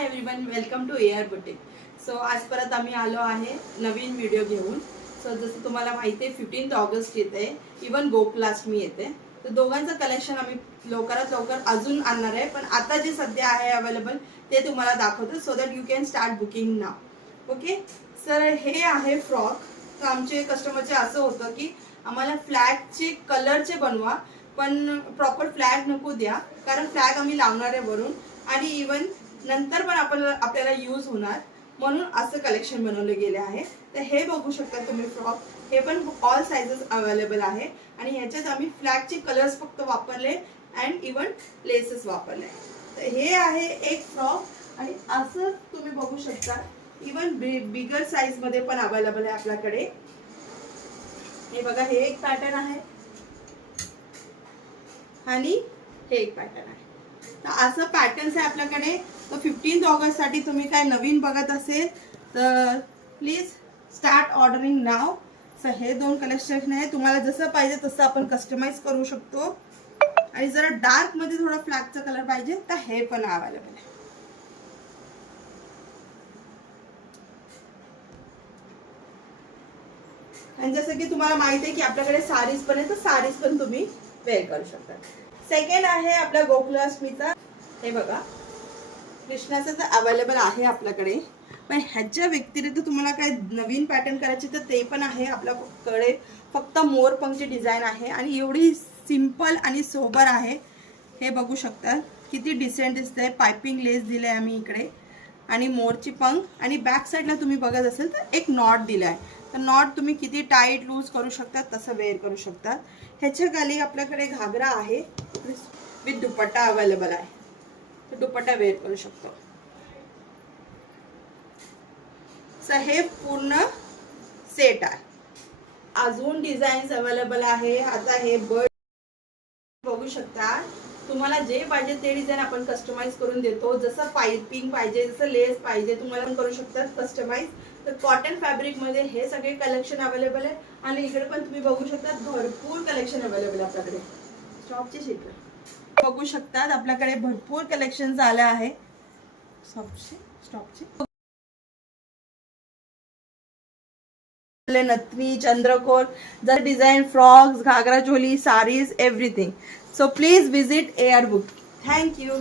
High everyone, welcome to air boutique. So आज परत आम्ही आलो आहे नवीन व्हिडिओ घेऊन. सो जसं तुम्हाला माहिती आहे 15 ऑगस्ट येते, इवन गोकुलाष्टमी येते. तर दोघांचं कलेक्शन आम्ही लवकरात लवकर अजून आणणार आहे. पण आता जे सध्या आहे अवेलेबल ते तुम्हाला दाखवतो, so that you can start booking now. Okay sir, हे आहे फ्रॉक. तर आमचे कस्टमरचे असं होतं की आम्हाला फ्लॅगचे कलरचे बनवा, पण प्रॉपर फ्लॅग नको द्या, कारण फ्लॅग आम्ही लावणार आहे वरून आणि इवन नंतर पण आपल्याला यूज होणार, म्हणून असं कलेक्शन बनवले गेले आहे. तर हे बघू शकता तुम्ही फ्रॉक. हे पण ऑल साइजेस अवेलेबल आहे आणि ह्याच्यात आम्ही फ्लॅगचे कलर्स फक्त वापरले अँड इवन लेसेस वापरले. तर हे आहे एक फ्रॉक आणि असं तुम्ही बघू शकता इवन बिगर साइज मध्ये पण अवेलेबल आहे आपल्याकडे. हे बघा, हे एक पॅटर्न आहे आणि हे एक पॅटर्न आहे. तर असं पॅटर्न्स आहे आपल्याकडे. तर 15 ऑगस्ट साठी तुम्ही काय नवीन बघत असेल तर please start ordering now. Sir हे दोन कलेक्शन आहे, तुम्हाला जसं पाहिजे तसं आपण कस्टमाइज करू शकतो. आणि जरा डार्क मध्ये थोडा फ्लॅगचा कलर पाहिजे तर हे पण अवेलेबल आहे. आणि जसं की तुम्हाला माहिती आहे की आपल्याकडे साडीज पण आहे, तर साडीज पण तुम्ही वेअर करू शकता. सेकंड आहे आपल्या गोकुलाष्टमीचा. हे बघा, कृष्णाचं तर अवेलेबल आहे आपल्याकडे, पण ह्याच्या व्यतिरिक्त तुम्हाला काय नवीन पॅटर्न करायचे तर ते पण आहे आपल्याकडे. फक्त मोरपंखची डिझाईन आहे आणि एवढी सिंपल आणि सोबर आहे. हे बघू शकता किती डिसेंट दिसतंय. पायपिंग लेस दिले आम्ही इकडे आणि मोरची पंख आणि बॅक साईडला तुम्ही बघत असेल तर एक नॉट दिलाय. तर नॉट तुम्ही किती टाईट लूज करू शकता तसं वेअर करू शकता. ह्याच्या खाली आपल्याकडे घागरा आहे विथ दुपट्टा अवेलेबल आहे, तर दुपट्टा वेअर करू शकतो. सर हे पूर्ण सेट आहे. अजून डिझाईन्स अवेलेबल आहे. आता हे बर्ड बघू शकता, तुम्हाला जे पाहिजे ते डिझाईन आपण कस्टमाइज करून देतो. जसं पाइपिंग पाहिजे, जसं लेस पाहिजे तुम्हाला करू शकतात कस्टमाइज. तर कॉटन फॅब्रिक मध्ये हे सगळे कलेक्शन अवेलेबल आहे. आणि इकडे पण तुम्ही बघू शकता भरपूर कलेक्शन अवेलेबल आहे आपल्याकडे. स्टॉपची शीट बघू शकतात, आपल्याकडे भरपूर कलेक्शन आले आहे. स्टॉपची नथनी, चंद्रकोर, जर design frocks, ghagra choli, saris, everything. So please visit air book. Thank you.